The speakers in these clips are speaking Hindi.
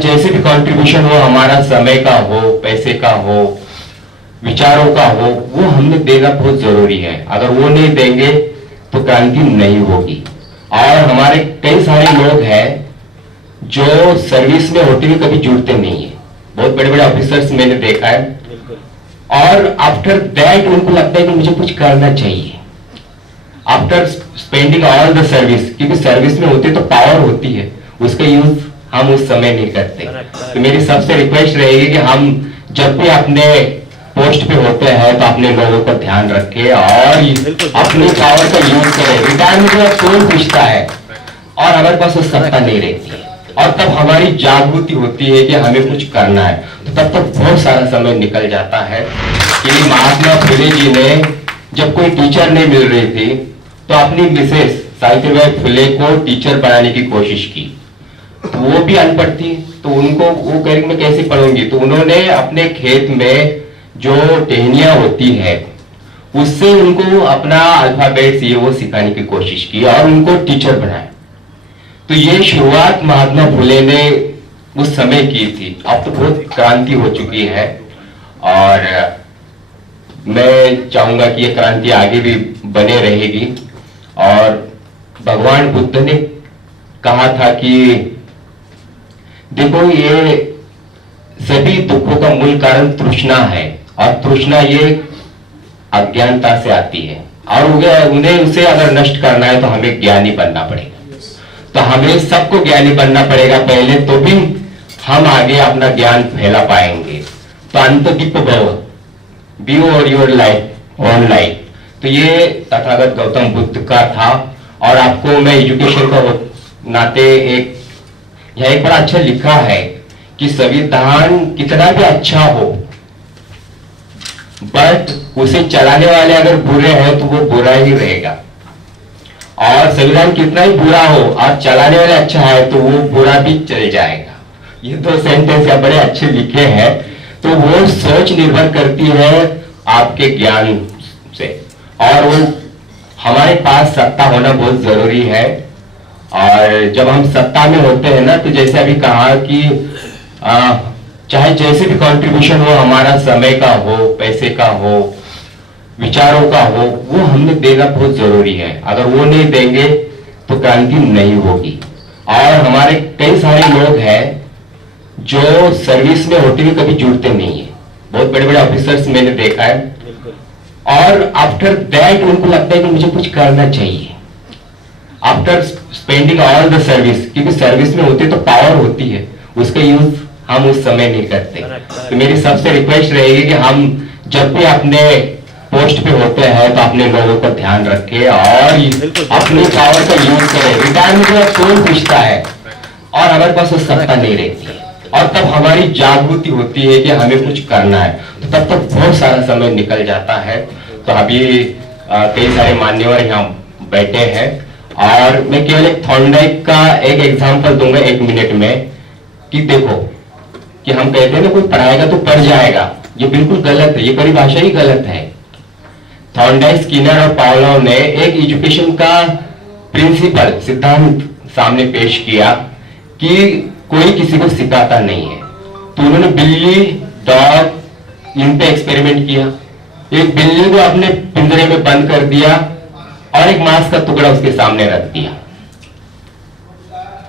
जैसे भी कंट्रीब्यूशन हो, हमारा समय का हो, पैसे का हो, विचारों का हो, वो हमने देना बहुत जरूरी है। अगर वो नहीं देंगे तो क्रांति नहीं होगी। और हमारे कई सारे लोग हैं जो सर्विस में होते हुए कभी जुड़ते नहीं है। बहुत बड़े बड़े ऑफिसर्स मैंने देखा है, और आफ्टर दैट उनको लगता है कि मुझे कुछ करना चाहिए after spending all the service, क्योंकि सर्विस में होते तो पावर होती है, उसका यूज हम उस समय नहीं करते। तो मेरी सबसे रिक्वेस्ट रहेगी कि हम जब भी अपने पोस्ट पे होते हैं तो अपने लोगों का ध्यान रखें और अपनी पावर का यूज करें। रिटायरमेंट में कौन पूछता है, और हमारे पास वो सत्ता नहीं रहती है, और तब हमारी जागृति होती है कि हमें कुछ करना है, तो तब तक बहुत सारा समय निकल जाता है। कि महात्मा फुले जी ने जब कोई टीचर नहीं मिल रही थी तो अपनी मिसेस सावित्रीबाई फुले को टीचर बनाने की कोशिश की। तो वो भी अनपढ़ थी, तो उनको वो कह रही मैं कैसे पढ़ूंगी, तो उन्होंने अपने खेत में जो टहनियां होती है उससे उनको अपना अल्फाबेट्स ये वो सिखाने की कोशिश की और उनको टीचर बनाया। तो ये शुरुआत महात्मा फुले ने उस समय की थी। अब तो बहुत क्रांति हो चुकी है, और मैं चाहूंगा कि ये क्रांति आगे भी बने रहेगी। और भगवान बुद्ध ने कहा था कि देखो, ये सभी दुखों का मूल कारण तृष्णा है, और तृष्णा ये अज्ञानता से आती है, और उन्हें उसे अगर नष्ट करना है तो हमें ज्ञानी बनना पड़ेगा। तो हमें सबको ज्ञानी बनना पड़ेगा पहले, तो भी हम आगे अपना ज्ञान फैला पाएंगे। तो अंतदीप भव, बी और योर लाइफ ऑन लाइफ, तो ये तथागत गौतम बुद्ध का था। और आपको मैं एजुकेशन का नाते एक बड़ा अच्छा लिखा है कि संविधान कितना भी अच्छा हो, बट उसे चलाने वाले अगर बुरे हैं तो वो बुरा ही रहेगा, और संविधान कितना ही बुरा हो और चलाने वाले अच्छा है तो वो बुरा भी चले जाएगा। ये दो सेंटेंस या बड़े अच्छे लिखे हैं। तो वो सोच निर्भर करती है आपके ज्ञान से, और वो हमारे पास सत्ता होना बहुत जरूरी है। और जब हम सत्ता में होते हैं ना, तो जैसे अभी कहा कि चाहे जैसे भी कंट्रीब्यूशन हो, हमारा समय का हो, पैसे का हो, विचारों का हो, वो हमने देना बहुत जरूरी है। अगर वो नहीं देंगे तो क्रांति नहीं होगी। और हमारे कई सारे लोग हैं जो सर्विस में होते हुए कभी जुड़ते नहीं है। बहुत बड़े बड़े ऑफिसर्स मैंने देखा है, और आफ्टर दैट उनको लगता है कि मुझे कुछ करना चाहिए after spending all the service, क्योंकि सर्विस में होते तो पावर होती है, उसका यूज हम उस समय नहीं करते। तो मेरी सबसे रिक्वेस्ट रहेगी कि हम जब भी अपने पोस्ट पे होते हैं तो अपने लोगों का ध्यान रखें और अपनी पावर का यूज करें। रिटायरमेंट में कौन पूछता है, और हमारे पास वो सत्ता नहीं रहती है, और तब हमारी जागृति होती है कि हमें कुछ करना है, तो तब तक बहुत सारा समय निकल जाता है। तो अभी कई सारे मान्यवर यहाँ बैठे हैं, और मैं केवल एक थॉर्नडाइक का एक एग्जांपल दूंगा 1 मिनट में। कि देखो, कि हम कहते हैं ना कोई पढ़ाएगा तो पढ़ जाएगा, ये बिल्कुल गलत है, ये परिभाषा ही गलत है। थॉर्नडाइक, स्किनर और पावलोव ने एक एजुकेशन का प्रिंसिपल सिद्धांत सामने पेश किया कि कोई किसी को सिखाता नहीं है। तो उन्होंने बिल्ली, डॉग, इन पे एक्सपेरिमेंट किया। एक बिल्ली को अपने पिंजरे में बंद कर दिया और एक मांस का टुकड़ा उसके सामने रख दिया।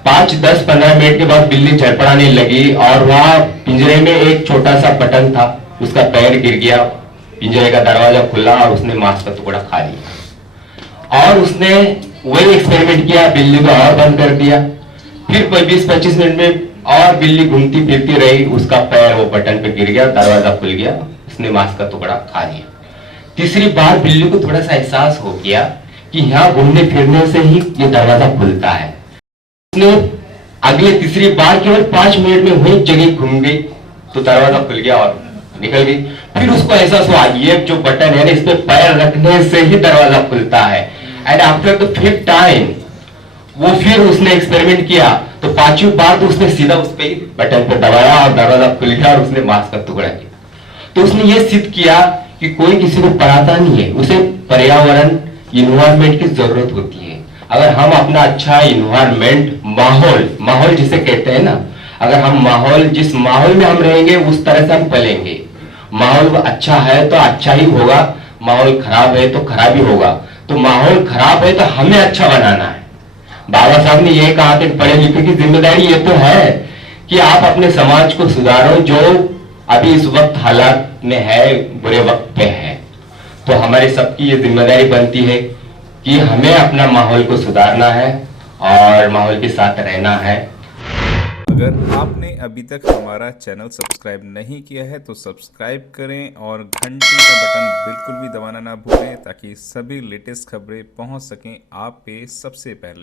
5, 10, 15 मिनट के बाद बिल्ली झड़पड़ाने लगी, और वहां पिंजरे में एक छोटा सा बटन था, उसका पैर गिर गया, पिंजरे का दरवाजा खुला और उसने मांस का टुकड़ा खा लिया। और उसने वही एक्सपेरिमेंट किया, बिल्ली को और बंद कर दिया। फिर 20-25 मिनट में और बिल्ली घूमती फिरती रही, उसका पैर वो बटन पे गिर गया, दरवाजा खुल गया, उसने मांस का टुकड़ा खा लिया। तीसरी बार बिल्ली को थोड़ा सा एहसास हो गया कि यहाँ घूमने फिरने से ही ये दरवाजा खुलता है। उसने अगले तीसरी बार केवल 5 मिनट में वही जगह घूम गई, तो दरवाजा खुल गया और निकल गई। फिर उसको एहसास हुआ ये जो बटन है ना, इस पे पैर रखने से ही दरवाजा खुलता है। And after the 5th time वो फिर उसने एक्सपेरिमेंट किया, तो 5वीं बार तो उसने सीधा उस पे बटन पे दबाया और दरवाजा खुल गया और उसने मांस का टुकड़ा किया। तो उसने ये सिद्ध किया कि कोई किसी को पढ़ाता नहीं है, उसे पर्यावरण, इन्वायरमेंट की जरूरत होती है। अगर हम अपना अच्छा इन्वायरमेंट, माहौल जिसे कहते हैं ना, अगर हम माहौल, जिस माहौल में हम रहेंगे उस तरह से हम पलेंगे। माहौल अच्छा है तो अच्छा ही होगा, माहौल खराब है तो खराब ही होगा। तो माहौल खराब है तो हमें अच्छा बनाना है। बाबा साहब ने ये कहा कि पढ़े लिखे की जिम्मेदारी ये तो है कि आप अपने समाज को सुधारो जो अभी इस वक्त हालात में है, बुरे वक्त पे है। तो हमारे सबकी ये जिम्मेदारी बनती है कि हमें अपना माहौल को सुधारना है और माहौल के साथ रहना है। अगर आपने अभी तक हमारा चैनल सब्सक्राइब नहीं किया है तो सब्सक्राइब करें और घंटी का बटन बिल्कुल भी दबाना ना भूलें ताकि सभी लेटेस्ट खबरें पहुंच सकें आप पे सबसे पहले।